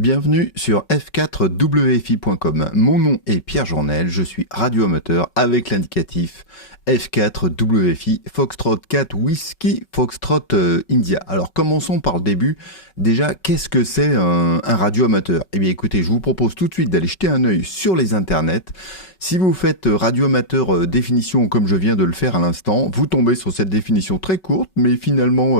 Bienvenue sur f4wfi.com. Mon nom est Pierre Journel, je suis radioamateur avec l'indicatif F4WFI Foxtrot 4 Whiskey Foxtrot India. Alors commençons par le début. Déjà, qu'est-ce que c'est un radioamateur? Eh bien écoutez, je vous propose tout de suite d'aller jeter un œil sur les internets. Si vous faites radioamateur définition comme je viens de le faire à l'instant, vous tombez sur cette définition très courte mais finalement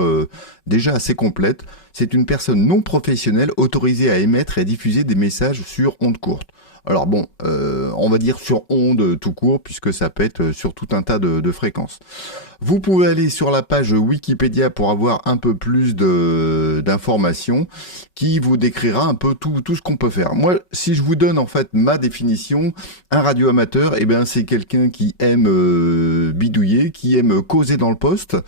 déjà assez complète. C'est une personne non professionnelle autorisée à émettre et à diffuser des messages sur ondes courtes. Alors bon, on va dire sur ondes tout court, puisque ça peut être sur tout un tas de fréquences. Vous pouvez aller sur la page Wikipédia pour avoir un peu plus d'informations qui vous décrira un peu tout ce qu'on peut faire. Moi, si je vous donne en fait ma définition, un radioamateur, eh ben c'est quelqu'un qui aime bidouiller, qui aime causer dans le poste,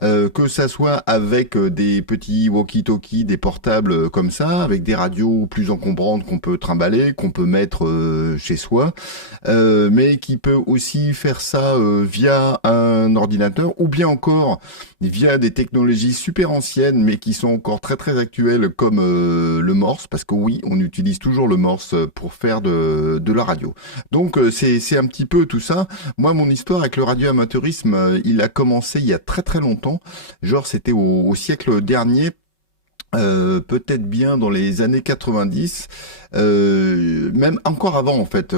que ça soit avec des petits walkie-talkies, des portables comme ça, avec des radios plus encombrantes qu'on peut trimballer, qu'on peut mettre chez soi, mais qui peut aussi faire ça via un ordinateur ou bien encore via des technologies super anciennes mais qui sont encore très très actuelles comme le Morse, parce que oui, on utilise toujours le Morse pour faire de la radio. Donc c'est un petit peu tout ça. Moi, mon histoire avec le radioamateurisme, il a commencé il y a très très longtemps, genre c'était au siècle dernier. Peut-être bien dans les années 90, même encore avant en fait,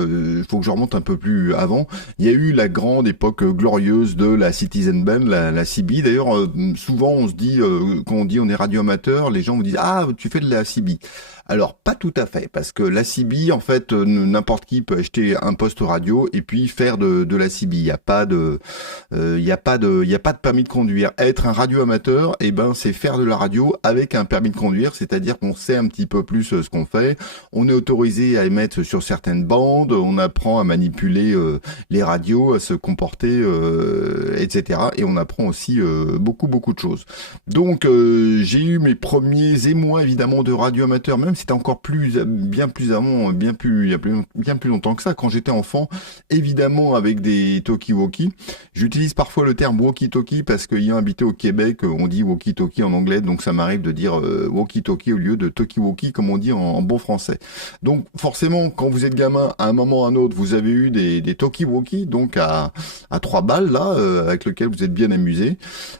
faut que je remonte un peu plus avant, il y a eu la grande époque glorieuse de la Citizen Band, la CB. D'ailleurs, souvent on se dit, quand on dit on est radioamateur, les gens vous disent « Ah, tu fais de la CB ». Alors, pas tout à fait, parce que la CB, en fait, n'importe qui peut acheter un poste radio et puis faire de la CB. Il n'y a pas de, il y a pas de permis de conduire. Être un radioamateur, eh ben, c'est faire de la radio avec un permis de conduire, c'est-à-dire qu'on sait un petit peu plus ce qu'on fait. On est autorisé à émettre sur certaines bandes, on apprend à manipuler les radios, à se comporter, etc. Et on apprend aussi beaucoup de choses. Donc, j'ai eu mes premiers émois, évidemment, de radioamateur, même c'était encore bien plus avant, il y a bien plus longtemps que ça, quand j'étais enfant, évidemment avec des talkie-walkie. J'utilise parfois le terme walkie-talkie parce qu'ayant habité au Québec, on dit walkie-talkie en anglais, donc ça m'arrive de dire walkie-talkie au lieu de talkie-walkie comme on dit en bon français. Donc forcément, quand vous êtes gamin, à un moment ou à un autre, vous avez eu des talkie-walkie, donc à 3 balles là, avec lequel vous êtes bien amusé.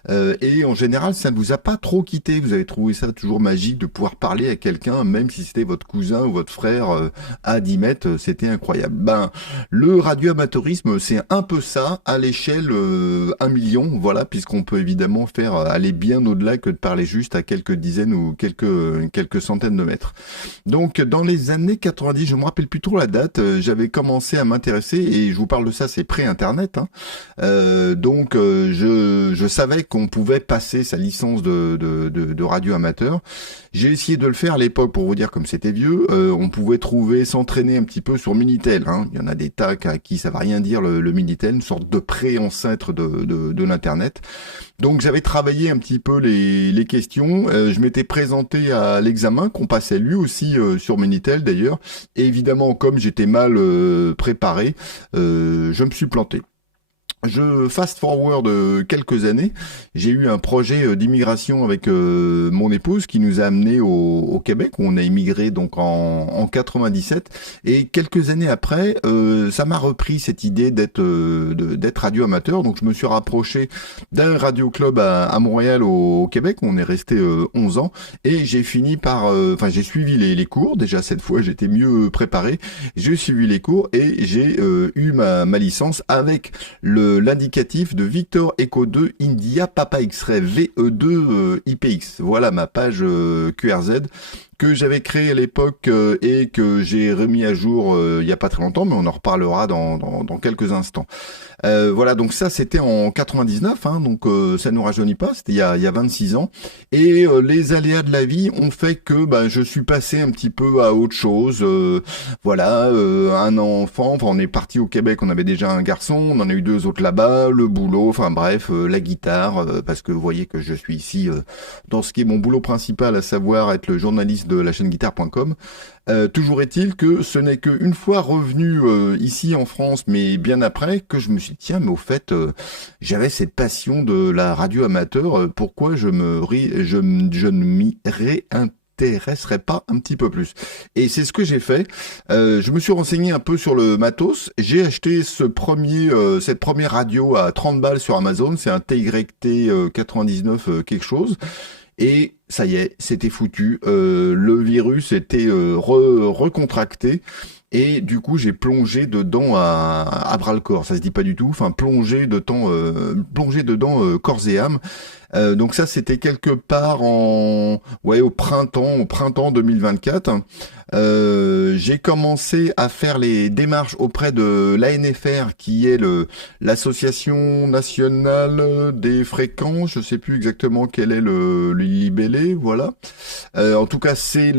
Et en général, ça ne vous a pas trop quitté. Vous avez trouvé ça toujours magique de pouvoir parler à quelqu'un, même si c'était votre cousin ou votre frère à 10 mètres, c'était incroyable. Ben, le radioamateurisme, c'est un peu ça, à l'échelle 1 million, voilà, puisqu'on peut évidemment faire aller bien au-delà que de parler juste à quelques dizaines ou quelques centaines de mètres. Donc, dans les années 90, je me rappelle plus trop la date, j'avais commencé à m'intéresser, et je vous parle de ça, c'est pré-internet, hein. Donc, je savais qu'on pouvait passer sa licence de radioamateur. J'ai essayé de le faire à l'époque, pour vous dire comme c'était vieux. On pouvait s'entraîner un petit peu sur Minitel, hein. Il y en a des tas à qui ça va rien dire le Minitel, une sorte de pré-ancêtre de l'internet. Donc j'avais travaillé un petit peu les questions. Je m'étais présenté à l'examen qu'on passait lui aussi sur Minitel d'ailleurs. Et évidemment, comme j'étais mal préparé, je me suis planté. Je fast forward quelques années, j'ai eu un projet d'immigration avec mon épouse qui nous a amenés au Québec, où on a immigré donc en 97, et quelques années après, ça m'a repris cette idée d'être radio-amateur, donc je me suis rapproché d'un radio-club à Montréal au Québec, où on est resté 11 ans, et j'ai fini par, j'ai suivi les cours, déjà cette fois j'étais mieux préparé, j'ai suivi les cours et j'ai eu ma licence avec l'indicatif de Victor Echo 2 India Papa X-Ray VE2 IPX. Voilà ma page QRZ que j'avais créé à l'époque et que j'ai remis à jour il y a pas très longtemps, mais on en reparlera dans quelques instants. Voilà, donc ça c'était en 99, hein, donc ça ne nous rajeunit pas, c'était il y a 26 ans. Et les aléas de la vie ont fait que je suis passé un petit peu à autre chose. Voilà, un enfant, enfin on est parti au Québec, on avait déjà un garçon, on en a eu 2 autres là-bas, le boulot, enfin bref, la guitare, parce que vous voyez que je suis ici dans ce qui est mon boulot principal, à savoir être le journaliste de la chaîne guitare.com. Toujours est-il que ce n'est qu'une fois revenu ici en France, mais bien après, que je me suis dit, tiens, mais au fait, j'avais cette passion de la radio amateur, pourquoi je ne m'y intéresserait pas un petit peu plus? Et c'est ce que j'ai fait. Je me suis renseigné un peu sur le matos. J'ai acheté cette première radio à 30 balles sur Amazon. C'est un TYT 99 quelque chose. Et ça y est, c'était foutu. Le virus était recontracté. Et du coup, j'ai plongé dedans à bras-le-corps. Ça se dit pas du tout. Enfin, plongé dedans corps et âme. Donc ça, c'était quelque part au printemps 2024. J'ai commencé à faire les démarches auprès de l'ANFR, qui est l'association nationale des fréquences. Je sais plus exactement quel est le libellé, voilà. En tout cas, c'est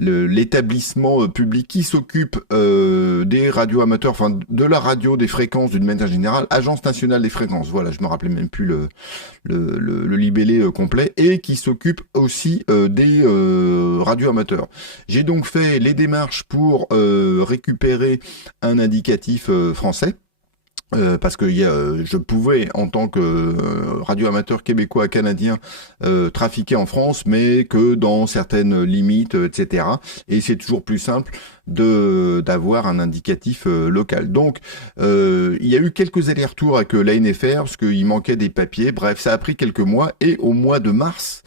l'établissement public qui s'occupe des radios amateurs, enfin de la radio, des fréquences d'une manière générale, Agence nationale des fréquences, voilà, je me rappelais même plus le libellé complet, et qui s'occupe aussi des radios amateurs. J'ai donc fait les démarches pour récupérer un indicatif français. Parce que je pouvais, en tant que radio-amateur québécois canadien, trafiquer en France, mais que dans certaines limites, etc. Et c'est toujours plus simple d'avoir un indicatif local. Donc, il y a eu quelques allers-retours avec l'ANFR, parce qu'il manquait des papiers. Bref, ça a pris quelques mois. Et au mois de mars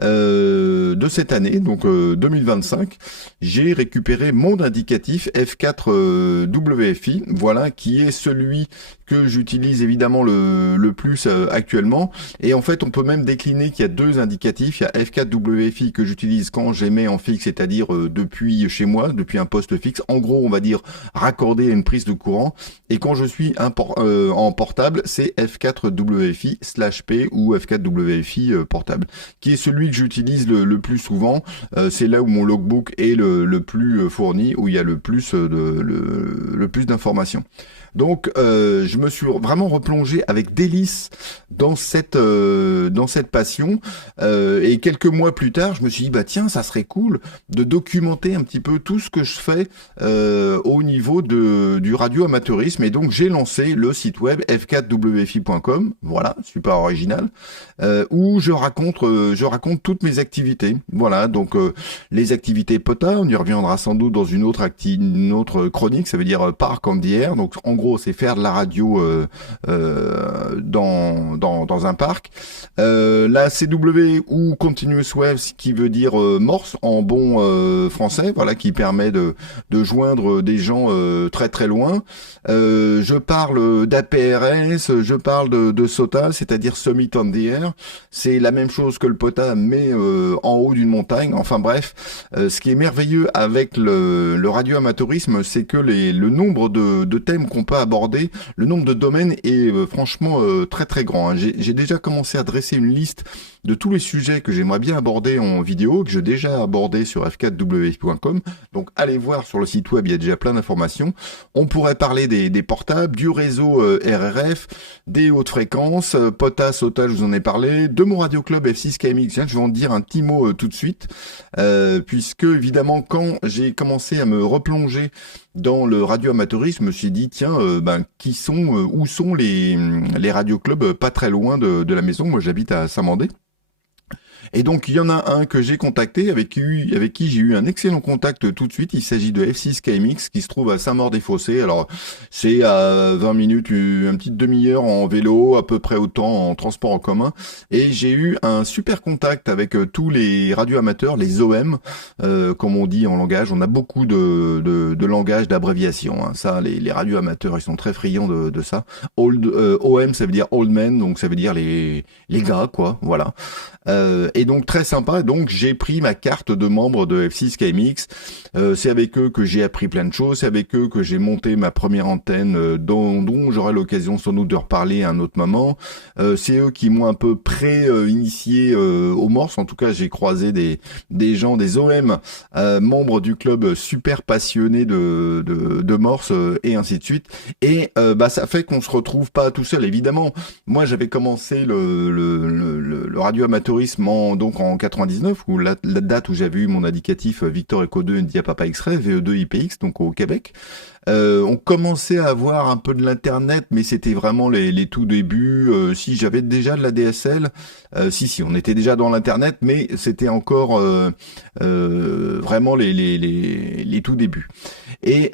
de cette année, donc 2025, j'ai récupéré mon indicatif F4 WFI, voilà, qui est celui que j'utilise évidemment le plus actuellement. Et en fait, on peut même décliner qu'il y a deux indicatifs. Il y a F4 WFI que j'utilise quand j'émets en fixe, c'est-à-dire depuis chez moi, depuis un poste fixe. En gros, on va dire raccordé à une prise de courant. Et quand je suis en portable, c'est F4 WFI/P ou F4 WFI portable, qui est celui que j'utilise le plus souvent. C'est là où mon logbook est le plus fourni, où il y a le plus d'informations. Donc, je me suis vraiment replongé avec délice dans cette passion. Et quelques mois plus tard, je me suis dit, bah tiens, ça serait cool de documenter un petit peu tout ce que je fais au niveau du radio-amateurisme. Et donc, j'ai lancé le site web f4wfi.com, voilà, super original, où je raconte toutes mes activités. Voilà, donc les activités POTA, on y reviendra sans doute dans une autre chronique, ça veut dire Park on the Air. Donc, en gros, c'est faire de la radio dans un parc. La CW ou Continuous Waves, qui veut dire morse en bon français, voilà, qui permet de joindre des gens très très loin. Je parle d'APRS, je parle de SOTA, c'est-à-dire Summit on the Air. C'est la même chose que le POTA, mais en haut d'une montagne. Enfin bref, ce qui est merveilleux avec le radio-amateurisme, c'est que le nombre de thèmes qu'on peut aborder, le nombre de domaines est franchement très très grand. Hein. J'ai déjà commencé à dresser une liste de tous les sujets que j'aimerais bien aborder en vidéo, que j'ai déjà abordé sur f4wf.com. Donc allez voir sur le site web, il y a déjà plein d'informations. On pourrait parler des portables, du réseau RRF, des hautes fréquences, POTA, SOTA, je vous en ai parlé, de mon radio club F6KMX, je vais en dire un petit mot tout de suite, puisque évidemment quand j'ai commencé à me replonger dans le radio-amateurisme, je me suis dit, tiens, où sont les radio-clubs pas très loin de la maison. Moi, j'habite à Saint-Mandé. Et donc, il y en a un que j'ai contacté, avec qui j'ai eu un excellent contact tout de suite. Il s'agit de F6KMX, qui se trouve à Saint-Maur-des-Fossés. Alors, c'est à 20 minutes, une petite demi-heure en vélo, à peu près autant en transport en commun. Et j'ai eu un super contact avec tous les radioamateurs, les OM, comme on dit en langage. On a beaucoup de langage, d'abréviation. Hein. Ça, les radioamateurs, ils sont très friands de ça. OM, ça veut dire old men, donc ça veut dire les gars, quoi. Voilà. Et donc très sympa, donc j'ai pris ma carte de membre de F6KMX, c'est avec eux que j'ai appris plein de choses, c'est avec eux que j'ai monté ma première antenne dont j'aurai l'occasion sans doute de reparler à un autre moment, c'est eux qui m'ont un peu initié aux morses, en tout cas j'ai croisé des gens, des OM, membres du club super passionnés de morses et ainsi de suite, et ça fait qu'on se retrouve pas tout seul, évidemment. Moi j'avais commencé le radio-amateurisme en donc en 99, où la date où j'avais eu mon indicatif Victor Echo 2 India Papa X-Ray, VE2 IPX, donc au Québec. On commençait à avoir un peu de l'internet, mais c'était vraiment les tout débuts. Si j'avais déjà de la DSL, si on était déjà dans l'internet, mais c'était encore vraiment les tout débuts. Et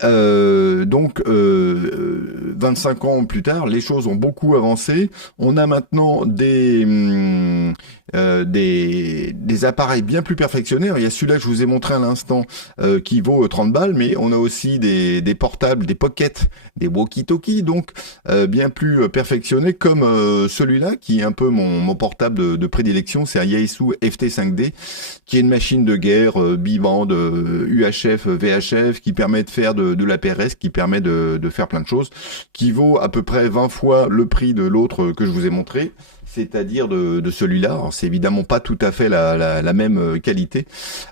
donc 25 ans plus tard, les choses ont beaucoup avancé. On a maintenant des appareils bien plus perfectionnés. Alors, il y a celui-là que je vous ai montré à l'instant qui vaut 30 balles, mais on a aussi des portables, des pockets, des walkie-talkies, donc bien plus perfectionnés, comme celui-là qui est un peu mon portable de prédilection. C'est un Yaesu FT5D qui est une machine de guerre bibande UHF, VHF, qui permet de faire de la PRS, qui permet de faire plein de choses, qui vaut à peu près 20 fois le prix de l'autre que je vous ai montré, c'est-à-dire de celui-là. Alors, c'est évidemment pas tout à fait la même qualité,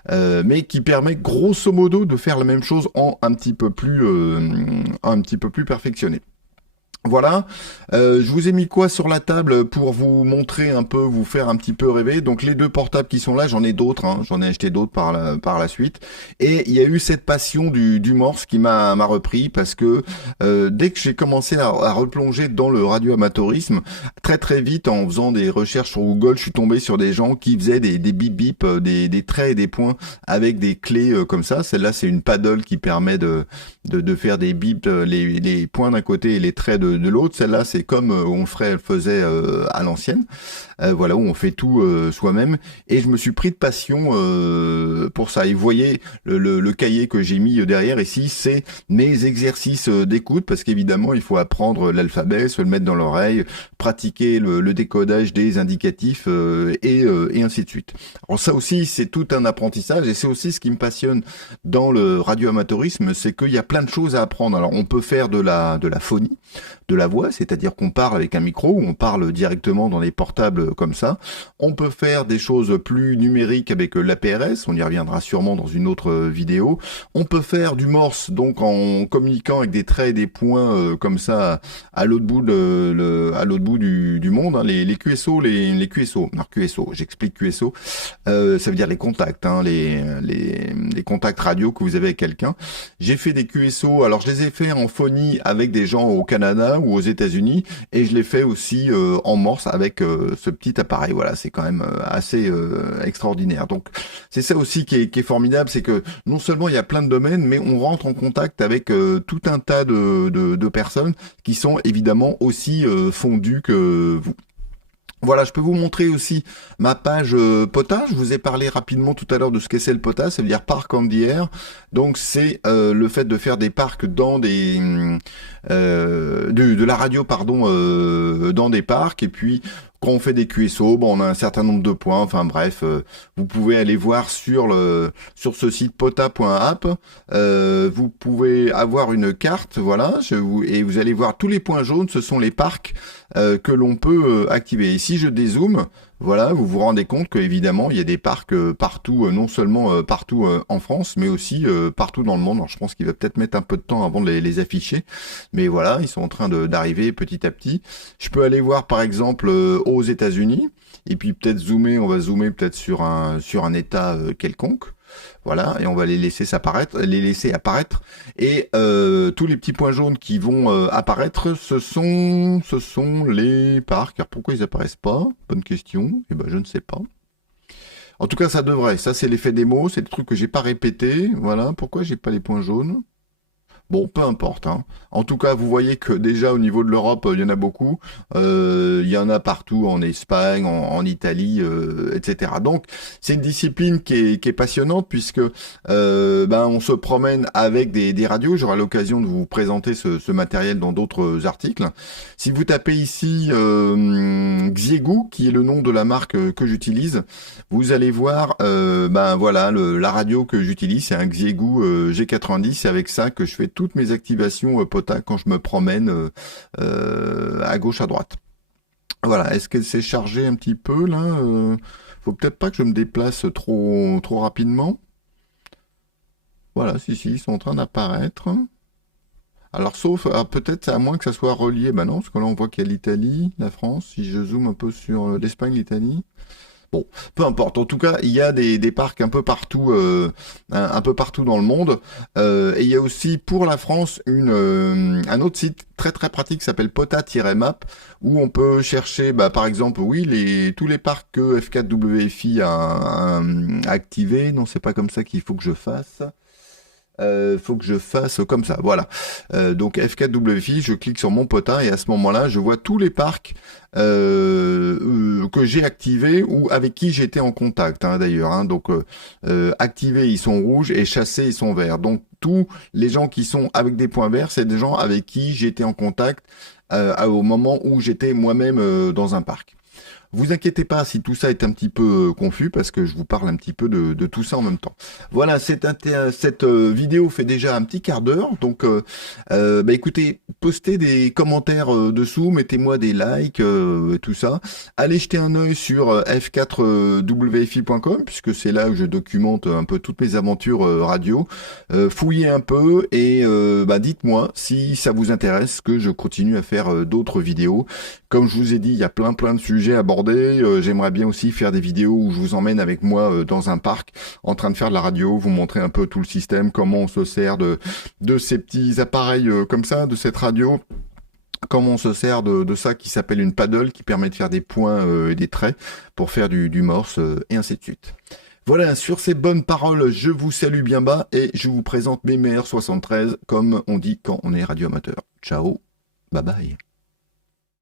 mais qui permet grosso modo de faire la même chose en un petit peu plus perfectionné. Voilà, je vous ai mis quoi sur la table pour vous montrer un peu, vous faire un petit peu rêver. Donc les deux portables qui sont là, j'en ai d'autres, hein, j'en ai acheté d'autres par la suite. Et il y a eu cette passion du Morse qui m'a repris parce que dès que j'ai commencé à replonger dans le radioamateurisme, très très vite en faisant des recherches sur Google, je suis tombé sur des gens qui faisaient des bip bip, des traits et des points avec des clés comme ça. Celle-là c'est une paddle qui permet de faire des bips, les points d'un côté et les traits de l'autre. Celle-là, c'est comme on faisait à l'ancienne. Voilà, où on fait tout soi-même. Et je me suis pris de passion pour ça. Et vous voyez le cahier que j'ai mis derrière ici, c'est mes exercices d'écoute, parce qu'évidemment, il faut apprendre l'alphabet, se le mettre dans l'oreille, pratiquer le décodage des indicatifs et ainsi de suite. Alors ça aussi, c'est tout un apprentissage, et c'est aussi ce qui me passionne dans le radioamateurisme, c'est qu'il y a plein de choses à apprendre. Alors on peut faire de la phonie, de la voix, c'est-à-dire qu'on parle avec un micro ou on parle directement dans les portables comme ça. On peut faire des choses plus numériques avec la PRS, on y reviendra sûrement dans une autre vidéo. On peut faire du Morse, donc en communiquant avec des traits et des points comme ça à l'autre bout du monde. Hein. Les QSO, les QSO. Alors QSO, j'explique QSO. Ça veut dire les contacts, hein, les contacts radio que vous avez avec quelqu'un. J'ai fait des QSO, alors je les ai fait en phonie avec des gens au Canada ou aux États-Unis, et je l'ai fait aussi en Morse avec ce petit appareil. Voilà, c'est quand même assez extraordinaire. Donc c'est ça aussi qui est formidable, c'est que non seulement il y a plein de domaines, mais on rentre en contact avec tout un tas de personnes qui sont évidemment aussi fondues que vous. Voilà, je peux vous montrer aussi ma page POTA. Je vous ai parlé rapidement tout à l'heure de ce qu'est c'est le POTA, ça veut dire Park on the Air. Donc c'est le fait de faire des parcs dans de la radio, pardon, dans des parcs. Et puis quand on fait des QSO, bon, on a un certain nombre de points. Enfin bref, vous pouvez aller voir sur ce site pota.app. Vous pouvez avoir une carte, voilà, et vous allez voir tous les points jaunes. Ce sont les parcs que l'on peut activer. Et si je dézoome, voilà, vous vous rendez compte qu'évidemment, il y a des parcs partout, non seulement partout en France, mais aussi partout dans le monde. Alors, je pense qu'il va peut-être mettre un peu de temps avant de les afficher. Mais voilà, ils sont en train d'arriver petit à petit. Je peux aller voir, par exemple, aux États-Unis. Et puis peut-être zoomer, on va zoomer peut-être sur un État quelconque. Voilà, et on va les laisser apparaître. Et tous les petits points jaunes qui vont apparaître, ce sont les parcs. Alors pourquoi ils apparaissent pas? Bonne question. Eh ben je ne sais pas. En tout cas, ça devrait. Ça, c'est l'effet démo. C'est le truc que j'ai pas répété. Voilà. Pourquoi j'ai pas les points jaunes? Bon, peu importe. Hein. En tout cas, vous voyez que déjà au niveau de l'Europe, il y en a beaucoup. Il y en a partout en Espagne, en Italie, etc. Donc, c'est une discipline qui est passionnante puisque on se promène avec des radios. J'aurai l'occasion de vous présenter ce matériel dans d'autres articles. Si vous tapez ici Xiegu, qui est le nom de la marque que j'utilise, vous allez voir, voilà, la radio que j'utilise, c'est un Xiegu G90. C'est avec ça que je fais toutes mes activations POTA quand je me promène à gauche, à droite. Voilà, est-ce qu'elle s'est chargée un petit peu là Faut peut-être pas que je me déplace trop rapidement. Voilà, si, ils sont en train d'apparaître. Alors sauf, peut-être à moins que ça soit relié, bah non, parce que là on voit qu'il y a l'Italie, la France, si je zoome un peu sur l'Espagne, l'Italie. Bon, peu importe. En tout cas, il y a des parcs un peu partout dans le monde. Et il y a aussi pour la France un autre site très très pratique qui s'appelle Pota-Map où on peut chercher, bah, par exemple, oui, tous les parcs que F4WFI a activés. Non, c'est pas comme ça qu'il faut que je fasse. Faut que je fasse comme ça, voilà. Donc F4WFI, je clique sur mon potin et à ce moment-là, je vois tous les parcs que j'ai activés ou avec qui j'étais en contact, hein, d'ailleurs. Hein. Donc activés, ils sont rouges et chassés, ils sont verts. Donc tous les gens qui sont avec des points verts, c'est des gens avec qui j'étais en contact au moment où j'étais moi-même dans un parc. Vous inquiétez pas si tout ça est un petit peu confus parce que je vous parle un petit peu de tout ça en même temps. Voilà, cette vidéo fait déjà un petit quart d'heure, donc bah écoutez, postez des commentaires dessous, mettez-moi des likes, tout ça. Allez jeter un œil sur f4wfi.com puisque c'est là où je documente un peu toutes mes aventures radio. Fouillez un peu et bah dites-moi si ça vous intéresse que je continue à faire d'autres vidéos. Comme je vous ai dit, il y a plein de sujets abordés. J'aimerais bien aussi faire des vidéos où je vous emmène avec moi dans un parc en train de faire de la radio, vous montrer un peu tout le système, comment on se sert de ces petits appareils comme ça, de cette radio, comment on se sert de ça qui s'appelle une paddle qui permet de faire des points et des traits pour faire du morse et ainsi de suite. Voilà, sur ces bonnes paroles, je vous salue bien bas et je vous présente mes meilleurs 73 comme on dit quand on est radio amateur. Ciao, bye bye.